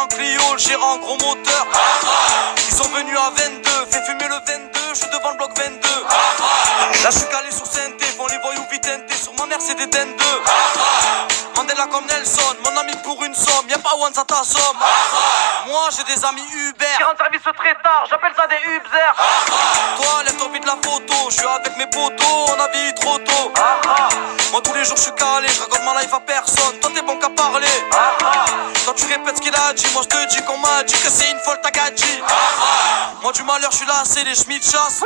en Clio, le gérant gros moteur. Ils sont venus à 22, fait fumer le 22, je suis devant le bloc 22. Là je suis calé sur Saint-Té, font les voyous vitentés, sur ma mère c'est des den 2. Mandela comme Nelson, mon ami pour une somme, y'a pas one ça ta somme. Moi j'ai des amis Uber, qui rendent service très tard, j'appelle ça des Ubzer. Toi lève ton vide la photo, je suis avec mes potos, on a vieilli trop tôt. Moi tous les jours je suis calé, je raconte ma life à personne, toi t'es bon qu'à parler. Quand tu répètes ce qu'il a dit, moi je te dis qu'on m'a dit que c'est une folle ta gadji. Moi du malheur je suis lassé, les chemins de chasse,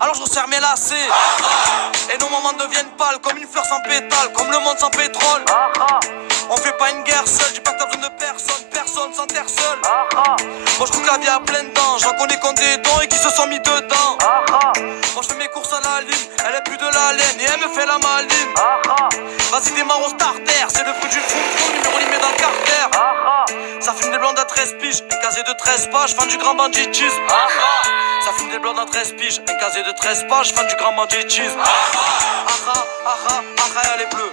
alors je resserre mes lacets. Et nos mamans deviennent pâles comme une fleur sans pétale, comme le monde sans pétrole. On fait pas une guerre seule, dis pas que t'as besoin de personne, personne sans terre seule. Moi je trouve que la vie a plein de dents, j'en connais qu'on des dons et qui se sont mis dedans. Moi je fais mes courses à la ligne, elle est plus de la laine et elle me fait la maline. Vas-y démarre au starter, c'est le fruit du fou, numéro limé dans le carter. Ça fume des blondes à 13 piges, un casier de 13 pages, fin du grand banditisme. Ça fume des blondes à 13 piges, un casier de 13 pages, fin du grand banditisme. Y'a les bleus.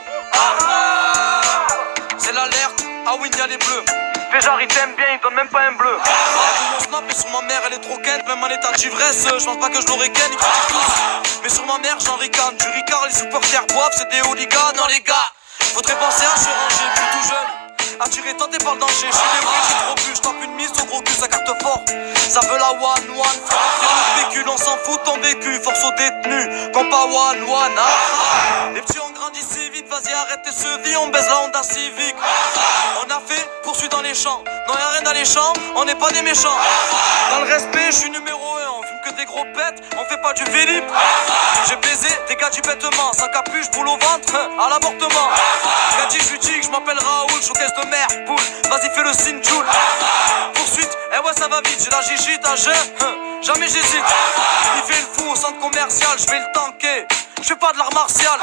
C'est l'alerte, ah oui y'a les bleus. Fais genre il t'aime bien, il donne même pas un bleu. Mon snap et sur ma mère elle est trop quinte, même en état d'ivresse, je pense pas que je l'aurais ken, ils critiquent tous. Mais sur ma mère j'en ricane, du ricard les supporters boivent, c'est des hooligans. Non les gars, faudrait penser à se ranger, plus tout jeune. Attiré tant t'es pas le danger, je suis dévoué, j'ai trop bu, je tape une mise au gros cul, ça carte fort. Ça veut la one-one, faut remplir le véhicule, on s'en fout ton vécu, force aux détenus, qu'on pas one-one. Les petits ont grandi si vite, vas-y arrête tes sevis, on baise la Honda Civic. On a fait poursuite dans les champs, non y'a rien d'alléchant, on n'est pas des méchants. Dans le respect, je suis numéro 1, on fume que des gros pètes, on fait pas du Philippe. J'ai baisé des gars du bêtement, sans capuche, boule au ventre, à l'avortement. Gadi, je lui dis que je m'appelle Raoul, showcase de mer, boule, vas-y fais le signe Joule. Poursuite, eh ouais ça va vite, j'ai la gigi, t'as jamais j'hésite. Il fait le fou au centre commercial, je vais le tanker. Je fais pas de l'art martial.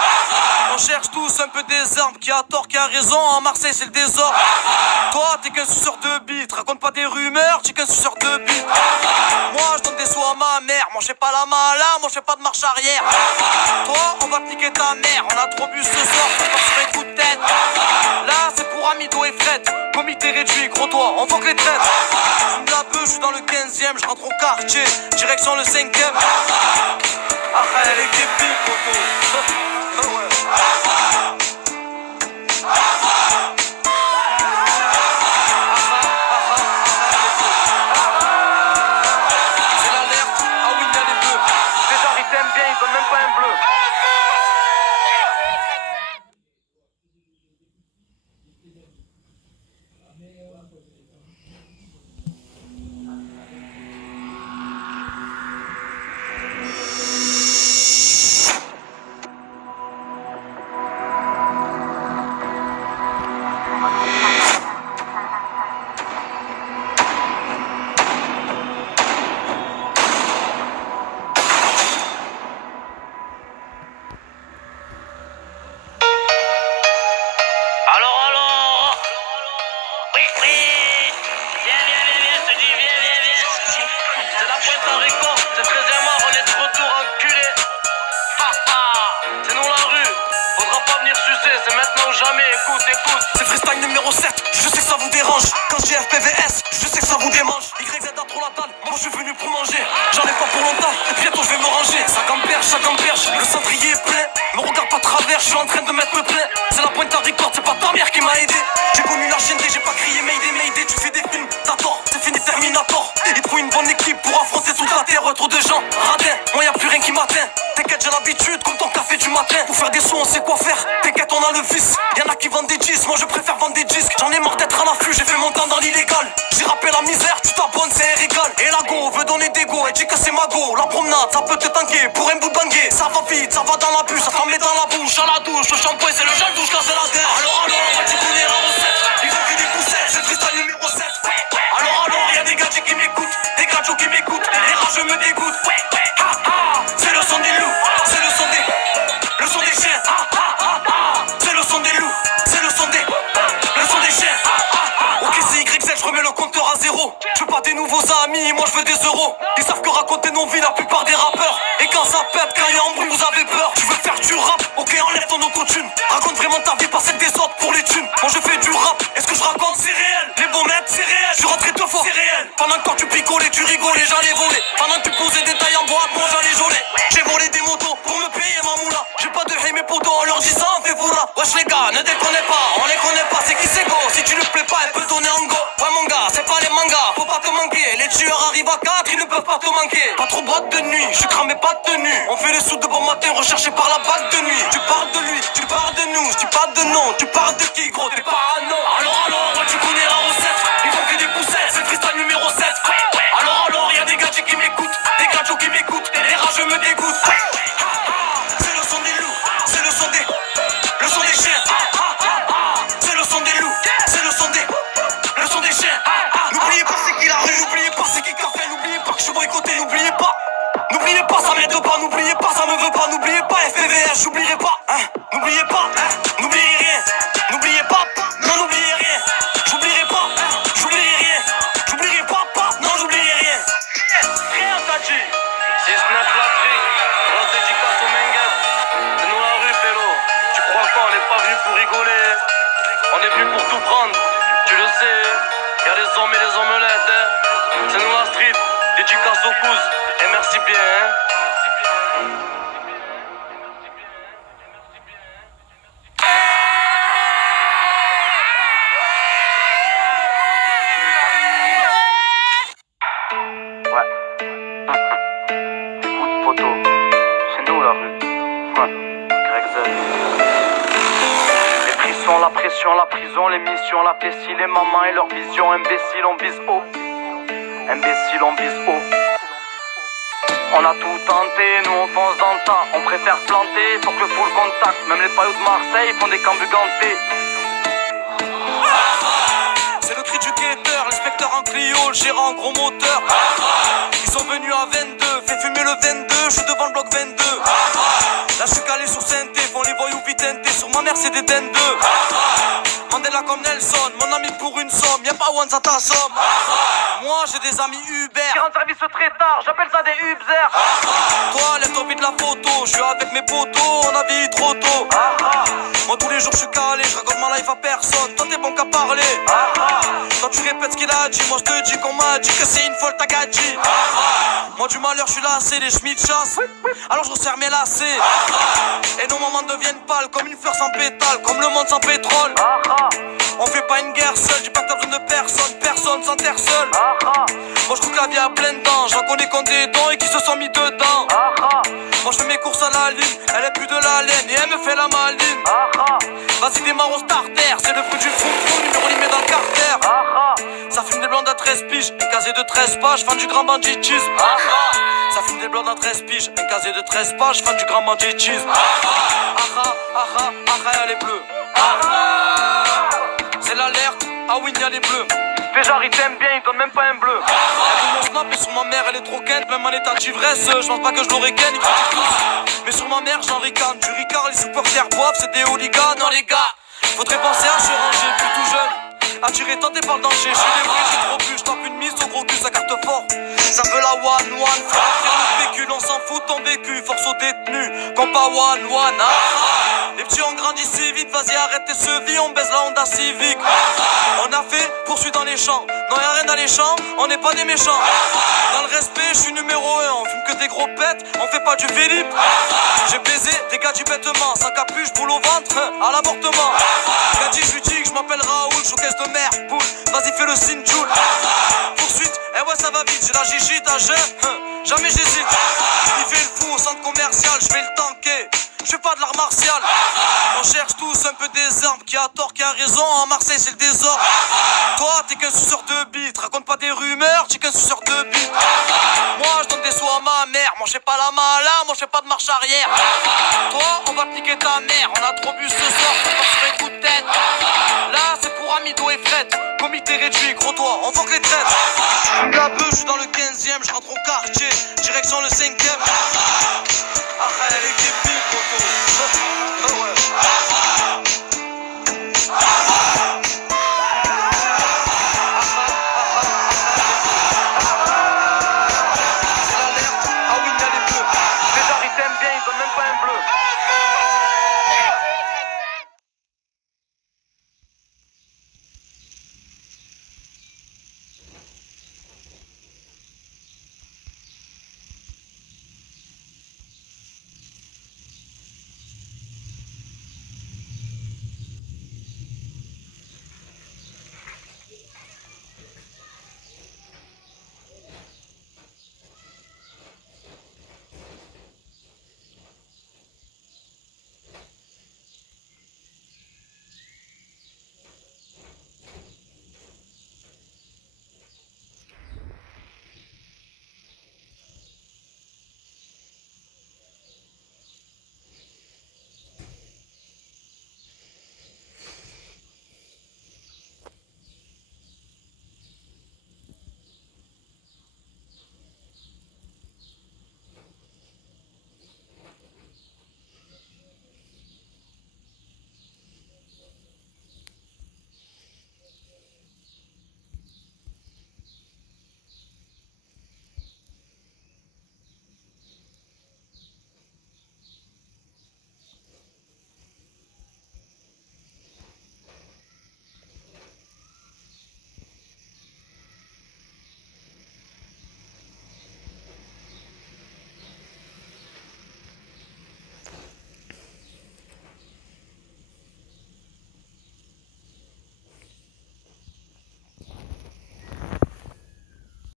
On cherche tous un peu des armes. Qui a tort, qui a raison. En Marseille c'est le désordre. Toi t'es qu'un suceur de bite. Raconte pas des rumeurs, t'es qu'un suceur de bite. Moi je donne des sous à ma mère. Moi je fais pas la mala, moi je fais pas de marche arrière. Toi on va te niquer ta mère. On a trop bu ce soir, faut pas sur les coups de tête. Là c'est pour Amido et Fred. Comité réduit, gros doigt, on fuck les traites. Je me la beuh, je suis dans le 15e. Je rentre au quartier, direction le 5e. Ah elle est képi, poteau. C'est l'alerte, ah oui y'a les bleus. Les gens ils t'aiment bien, ils donnent même pas un bleu. C'est freestyle numéro 7, je sais que ça vous dérange. Quand j'ai FPVS, je sais que ça vous démange. YZ a trop la dalle, moi je suis venu pour manger. J'en ai pas pour longtemps, bientôt je vais me ranger. Ça gamberge, le cendrier est plein. Me regarde pas travers, je suis en train de mettre le plein. C'est la pointe à record, c'est pas ta mère qui m'a aidé. J'ai connu la chaîne, j'ai pas crié Mayday, Mayday. Tu fais des films, t'as tort, c'est fini Terminator. Il te faut une bonne équipe pour affronter toute la terre. Trop de gens, radin, moi y'a plus rien qui m'atteint. T'inquiète j'ai l'habitude comme ton café du matin. Pour faire des sous on sait quoi faire. T'inquiète on a le vice. Y'en a qui vendent des disques, moi je préfère vendre des disques. J'en ai marre d'être à l'affût, j'ai fait mon temps dans l'illégal. J'ai rappelé la misère, tu t'abonnes c'est un régal. Et la go veut donner des go, elle dit que c'est ma go. La promenade ça peut te tanguer pour un bout de banguer. Ça va vite, ça va dans la bouche, ça t'en met dans la bouche. À la douche, le shampoing c'est le gel douche quand c'est la terre. Alors tu connais la recette. Il faut que des poussettes, c'est freestyle numéro 7. Alors y'a des gadgets qui m'écoutent, des gadgets qui m'écoutent. Les rageux me dégoûtent. C'est le son des loups, c'est le son des chiens. C'est le son des loups, c'est le son des chiens. Ok c'est YZ, je remets le compteur à zéro. Je pas des nouveaux amis, moi je veux des euros. Ils savent que raconter nos vies la plupart des rappeurs. Et quand ça pète, quand il y a un bruit, vous avez peur. Tu veux faire du rap, ok enlève ton autotune. Raconte vraiment ta vie, pas celle des autres pour les thunes. Moi je fais du rap, est-ce que je raconte c'est réel? Les beaux mecs c'est réel, je suis rentré 2 fois c'est réel. Pendant que toi tu picolais, tu rigolais, j'allais voler. Pendant que tu posais des tailles en bois, moi j'allais geler. J'ai volé des motos pour me payer ma moula. J'ai pas de haine mes potos, on leur dit ça, on fait fourra. Wesh les gars, ne déconnez pas, on les connaît pas, c'est qui c'est go. Si tu ne plais pas, elle peut donner en go. Ouais mon gars, c'est pas les mangas, faut pas te manquer. Les tueurs arrivent à 4, ils ne peuvent pas te manquer. Pas trop boîte de nuit, je suis cramé pas de tenue. On fait les sous de bon matin, recherchés par la bague de nuit. Tu parles de lui, tu parles de nous, je dis pas de nom. Tu parles de qui gros, t'es parano. Alors, ouais, tu connais la recette. Ils font que des poussettes, c'est freestyle numéro 7. Alors, y'a des gadgets qui m'écoutent, des gadgets qui m'écoutent. Et les rageux me dégoûtent. C'est le son des loups, c'est le son des chiens. C'est le son des loups, c'est le son des chiens. N'oubliez pas c'est qui la rue, n'oubliez pas c'est qui café, n'oubliez pas que je suis boycotté, n'oubliez pas. N'oubliez pas, ça m'aide pas, n'oubliez pas, ça me veut pas, n'oubliez pas, FPVS, j'oublierai pas, hein. N'oubliez pas, hein. N'oubliez rien, n'oubliez pas, non, n'oubliez rien. J'oublierai pas, hein. J'oublierai rien, j'oublierai pas, non, j'oublierai rien. Rien t'as dit. 6-9 la trique, grosse dédicace au Mengues. C'est nous la rue, Pélo. Tu crois quoi, on n'est pas venu pour rigoler. On est venu pour tout prendre, tu le sais. Y'a les hommes et les omelettes, hein. C'est nous la street, dédicace aux cousses. Et merci bien, hein. Ouais. Écoute, poto, c'est nous la rue. Greg Z. Les frissons, la pression, la prison, les missions, la pessie, les mamans et leur vision. Imbécile, on vise haut. Imbécile, on vise haut. On a tout tenté, nous on fonce dans le tas. On préfère planter, faut que le full contact. Même les paillots de Marseille font des cambus gantés. C'est le cri du guetteur, l'inspecteur en Clio, le gérant en gros moteur. Ils sont venus à 22, fait fumer le 22, je suis devant le bloc 22. Là je suis calé sur synthé, font les voyous vitentés, sur ma mère c'est des den 2. Mandela comme Nelson, mon ami pour une somme, y'a pas one ça ta somme. Moi j'ai des amis Uber, Qui rendent service très tard, j'appelle ça des Ubzer. toi lève ton vide la photo, je suis avec mes potos, on a vieilli trop tôt. Moi tous les jours je suis calé, je raconte ma life à personne, toi t'es bon qu'à parler. Toi tu répètes ce qu'il a dit, moi je te dis qu'on m'a dit que c'est une folle ta gadji. Moi du malheur je suis lassé, les schmitts chassent, alors je resserre mes lacets. Et nos moments deviennent pâles comme une fleur sans pétale, comme le monde sans pétrole. On fait pas une guerre seule, dis pas que t'as besoin de personne, personne sans terre seule. Moi je trouve que la vie a plein de dents, j'en connais qu'on des dents et qui se sont mis dedans. Moi je fais mes courses à la lune, elle est plus de la laine et elle me fait la maline. Vas-y démarre au starter, c'est le fruit du fou, numéro limé dans le carter. Ça fume des blancs à 13 piges, un casier de 13 pages, fan du grand banditisme. Ça fume des blancs à 13 piges, un casier de 13 pages, fan du grand banditisme. Elle est bleue. C'est l'alerte, ah oui il y a les bleus. Féjar il t'aime bien, il donne même pas un bleu. Mon snap et sur ma mère elle est trop quinte, même en état d'ivresse, je pense pas que je l'aurais ken, ils critiquent tous. Mais sur ma mère j'en ricane, du ricard, les supporters boivent, c'est des hooligans. Non les gars, faudrait penser à se ranger, plus tout jeune. Attiré tenté par le danger, je suis débrouillé, j'ai trop bu, je tape une mise au gros cul, ça carte fort. Ça veut la one-one, faut faire le véhicule, on s'en fout ton vécu, force aux détenus, comme pas one-one. Les petits ont grandi si vite, vas-y arrête tes sevis, on baisse la Honda Civic. On a fait poursuite dans les champs, non y'a rien dans les champs, on n'est pas des méchants. Dans le respect, je suis numéro 1, on fume que des gros pets, on fait pas du Philippe. J'ai baisé des gars du bêtement, sans capuche, boule au ventre, à l'avortement. Gadji, je lui dis que je m'appelle Raoul, showcase de merde, poule, vas-y fais le signe Joule. Poursuite, eh ouais ça va vite, j'ai la gigite à jeun, jamais j'hésite. Il fait le fou au centre commercial, je vais le tanker. Je fais pas de l'art martial. On cherche tous un peu des armes. Qui a tort, qui a raison. En Marseille c'est le désordre. Toi t'es qu'un suceur de bite. Raconte pas des rumeurs, t'es qu'un suceur de bite. Moi je donne des sous à ma mère. Moi je fais pas la mala, moi je fais pas de marche arrière. Toi on va te niquer ta mère. On a trop bu ce soir, on va sur un coup de tête. Là c'est pour Amido et Fred. Comité réduit, gros toi, on voit que les traites. La beuh, je suis dans le 15e, je rentre au quartier. Direction le 5e. Ah, elle est